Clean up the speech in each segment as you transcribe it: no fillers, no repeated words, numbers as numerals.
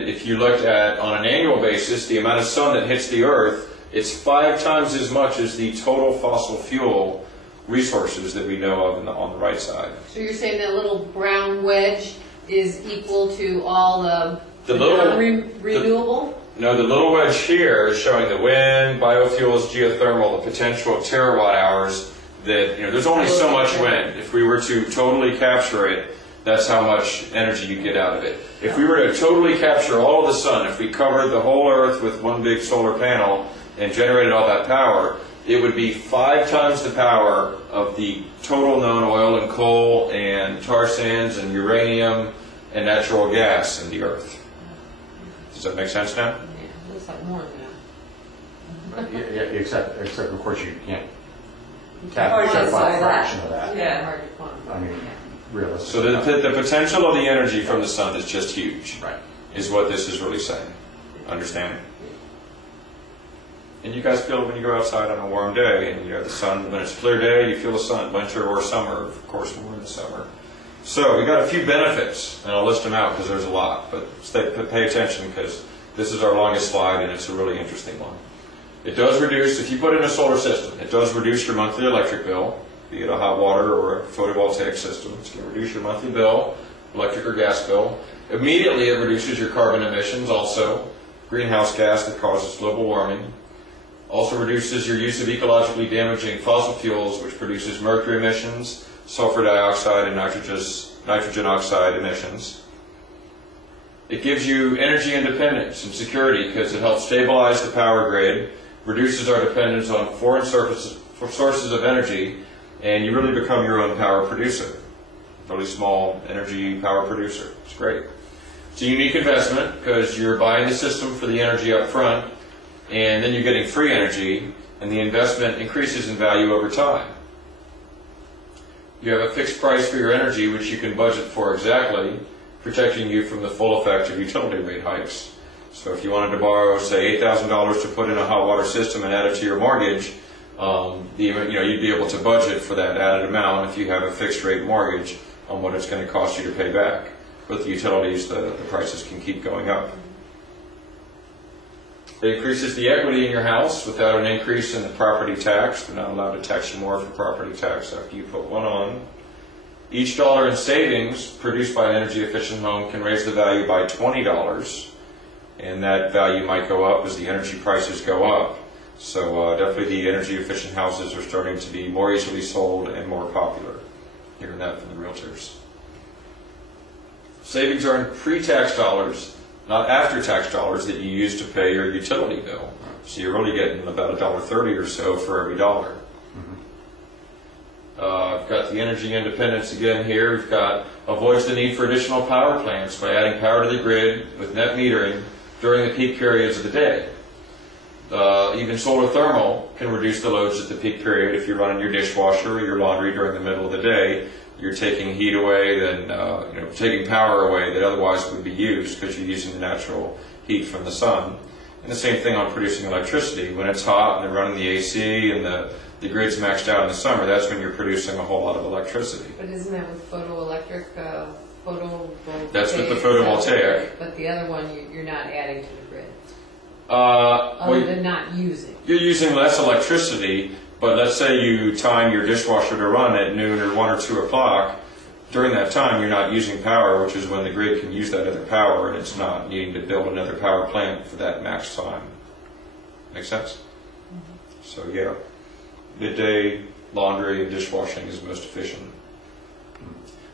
And if you looked at, on an annual basis, the amount of sun that hits the Earth, it's 5 times as much as the total fossil fuel resources that we know of on the right side. So you're saying that little brown wedge is equal to all the renewable? No, the little wedge here is showing the wind, biofuels, geothermal, the potential of terawatt hours that, there's only so much wind. If we were to totally capture it, that's how much energy you get out of it. If we were to totally capture all of the sun, if we covered the whole Earth with one big solar panel and generated all that power, it would be 5 times the power of the total known oil and coal and tar sands and uranium and natural gas in the Earth. Does that make sense now? Yeah, looks like more than that. Yeah, except of course you can't capture a fraction of that. Yeah, hard to quantify. I mean, realistically. So the potential of the energy from the sun is just huge. Right. Is what this is really saying. Understand? And you guys feel it when you go outside on a warm day and the sun, when it's a clear day, you feel the sun, winter or summer, of course more in the summer. So we got a few benefits, and I'll list them out because there's a lot, but pay attention because this is our longest slide and it's a really interesting one. It does reduce, if you put in a solar system, it does reduce your monthly electric bill, be it a hot water or a photovoltaic system. It's going to reduce your monthly bill, electric or gas bill. Immediately it reduces your carbon emissions also, greenhouse gas that causes global warming. Also reduces your use of ecologically damaging fossil fuels, which produces mercury emissions, sulfur dioxide, and nitrogen oxide emissions. It gives you energy independence and security because it helps stabilize the power grid, reduces our dependence on foreign sources of energy, and you really become your own power producer. Really small energy power producer. It's great. It's a unique investment because you're buying the system for the energy up front, and then you're getting free energy, and the investment increases in value over time. You have a fixed price for your energy, which you can budget for exactly, protecting you from the full effect of utility rate hikes. So if you wanted to borrow, say, $8,000 to put in a hot water system and add it to your mortgage, you'd be able to budget for that added amount if you have a fixed rate mortgage on what it's going to cost you to pay back. But the utilities, the prices can keep going up. It increases the equity in your house without an increase in the property tax. They're not allowed to tax you more for property tax after you put one on. Each dollar in savings produced by an energy efficient home can raise the value by $20, and that value might go up as the energy prices go up. So definitely the energy efficient houses are starting to be more easily sold and more popular. Hearing that from the realtors. Savings are in pre-tax dollars, not after-tax dollars that you use to pay your utility bill. So you're really getting about $1.30 or so for every dollar. I've got the energy independence again here. We've got avoids the need for additional power plants by adding power to the grid with net metering during the peak periods of the day. Even solar thermal can reduce the loads at the peak period. If you're running your dishwasher or your laundry during the middle of the day, you're taking heat away, then taking power away that otherwise would be used because you're using the natural heat from the sun. And the same thing on producing electricity. When it's hot and they're running the AC and the grid's maxed out in the summer, that's when you're producing a whole lot of electricity. But isn't that with photoelectric, photovoltaic? That's with the photovoltaic. But the other one, you're not adding to the grid. Other than not using. You're using less electricity, but let's say you time your dishwasher to run at noon or 1 or 2 o'clock. During that time, you're not using power, which is when the grid can use that other power, and it's not needing to build another power plant for that max time. Make sense? Mm-hmm. So yeah, midday laundry and dishwashing is most efficient.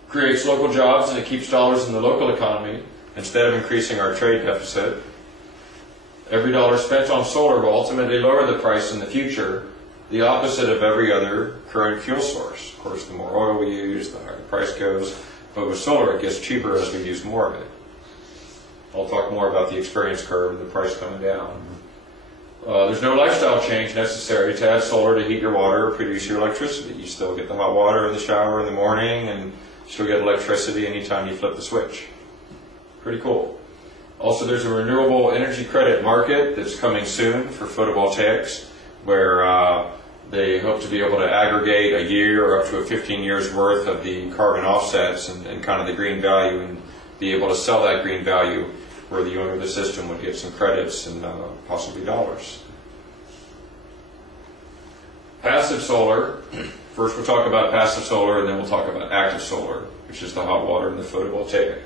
Creates local jobs, and it keeps dollars in the local economy instead of increasing our trade deficit. Every dollar spent on solar will ultimately lower the price in the future, the opposite of every other current fuel source. Of course, the more oil we use, the higher the price goes, but with solar it gets cheaper as we use more of it. I'll talk more about the experience curve and the price coming down. There's no lifestyle change necessary to add solar to heat your water or produce your electricity. You still get the hot water in the shower in the morning, and you still get electricity anytime you flip the switch. Pretty cool. Also, there's a renewable energy credit market that's coming soon for photovoltaics, where they hope to be able to aggregate a year or up to a 15 years worth of the carbon offsets and kind of the green value, and be able to sell that green value where the owner of the system would get some credits and possibly dollars. Passive solar, first we'll talk about passive solar and then we'll talk about active solar, which is the hot water and the photovoltaic.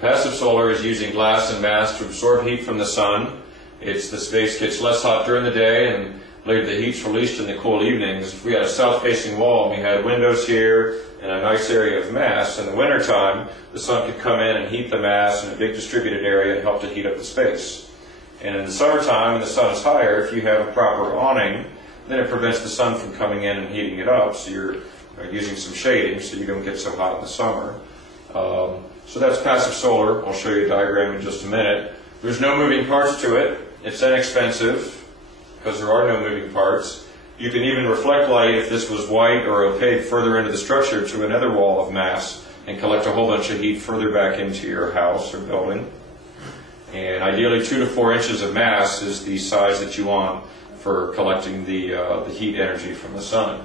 Passive solar is using glass and mass to absorb heat from the sun. The space gets less hot during the day and later the heat's released in the cool evenings. If we had a south-facing wall and we had windows here and a nice area of mass, in the wintertime the sun could come in and heat the mass in a big distributed area and help to heat up the space. And in the summertime, when the sun is higher, if you have a proper awning, then it prevents the sun from coming in and heating it up, so you're using some shading so you don't get so hot in the summer. So that's passive solar. I'll show you a diagram in just a minute. There's no moving parts to it. It's inexpensive because there are no moving parts. You can even reflect light if this was white or opaque further into the structure to another wall of mass and collect a whole bunch of heat further back into your house or building. And ideally 2 to 4 inches of mass is the size that you want for collecting the heat energy from the sun.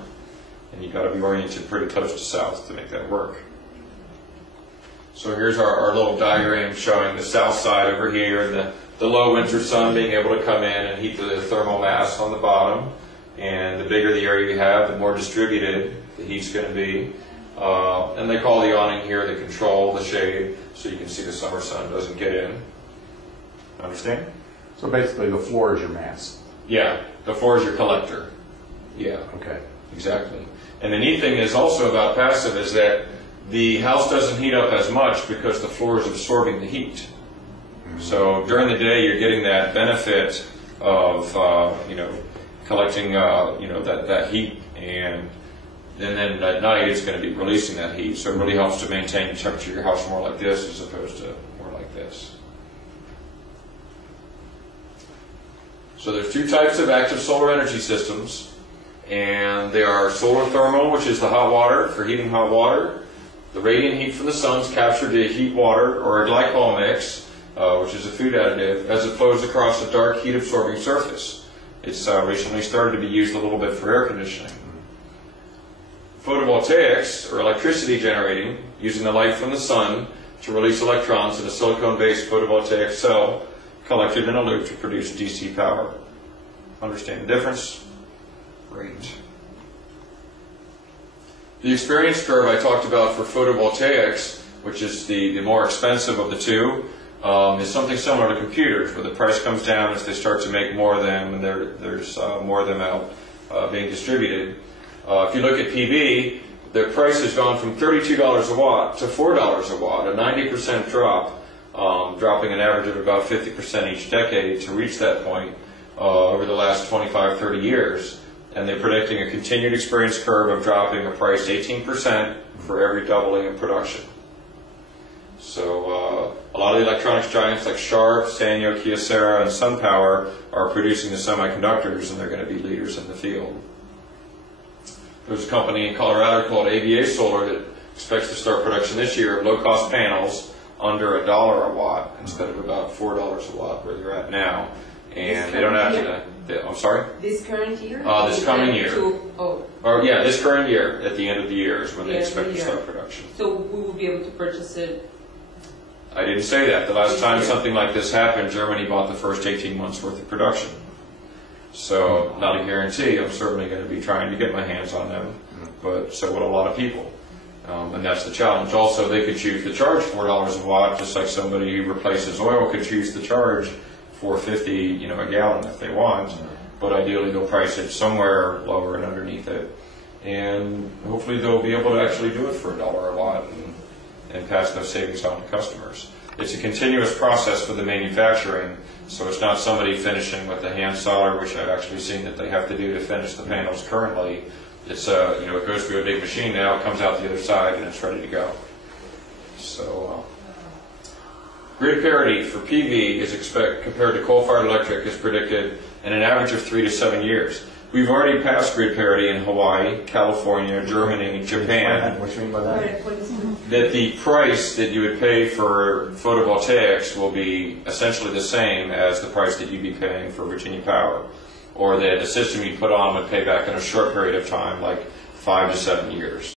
And you've got to be oriented pretty close to south to make that work. So here's our little diagram showing the south side over here, and the low winter sun being able to come in and heat the thermal mass on the bottom. And the bigger the area you have, the more distributed the heat's going to be. And they call the awning here the control, the shade, so you can see the summer sun doesn't get in. Understand? So basically the floor is your mass. Yeah, the floor is your collector. Yeah. Okay. Exactly. And the neat thing is also about passive is that the house doesn't heat up as much because the floor is absorbing the heat. So during the day you're getting that benefit of collecting that heat, and then at night it's going to be releasing that heat. So it really helps to maintain the temperature of your house more like this as opposed to more like this. So there's 2 types of active solar energy systems, and they are solar thermal, which is the hot water for heating hot water. The radiant heat from the sun is captured to heat water or a glycol mix, which is a food additive, as it flows across a dark heat-absorbing surface. It's recently started to be used a little bit for air conditioning. Photovoltaics, or electricity generating, using the light from the sun to release electrons in a silicone-based photovoltaic cell collected in a loop to produce DC power. Understand the difference? Great. The experience curve I talked about for photovoltaics, which is the more expensive of the two, is something similar to computers, where the price comes down as they start to make more of them and there's more of them out being distributed. If you look at PV, the price has gone from $32 a watt to $4 a watt, a 90% drop, dropping an average of about 50% each decade to reach that point over the last 25, 30 years. And they're predicting a continued experience curve of dropping a price 18% for every doubling in production. So a lot of the electronics giants like Sharp, Sanyo, Kyocera, and SunPower are producing the semiconductors, and they're going to be leaders in the field. There's a company in Colorado called AVA Solar that expects to start production this year of low-cost panels under $1 a watt instead of about $4 a watt where they're at now. And they don't have to. I'm sorry? This current year? This coming year. This current year, at the end of the year is when they expect to start production. So we will be able to purchase it? I didn't say that. The last time something like this happened, Germany bought the first 18 months worth of production. So, not a guarantee. I'm certainly going to be trying to get my hands on them, but so would a lot of people. And that's the challenge. Also, they could choose to charge $4 a watt, just like somebody who replaces oil could choose to charge $4.50 a gallon if they want. But ideally, they'll price it somewhere lower and underneath it. And hopefully, they'll be able to actually do it for $1 a watt and pass those savings on to customers. It's a continuous process for the manufacturing, so it's not somebody finishing with the hand solder, which I've actually seen that they have to do to finish the panels currently. It's it goes through a big machine now, it comes out the other side, and it's ready to go. So grid parity for PV is compared to coal-fired electric is predicted in an average of 3 to 7 years. We've already passed grid parity in Hawaii, California, Germany, Japan. What do you mean by that? That the price that you would pay for photovoltaics will be essentially the same as the price that you'd be paying for Virginia Power, or that the system you put on would pay back in a short period of time, like 5 to 7 years.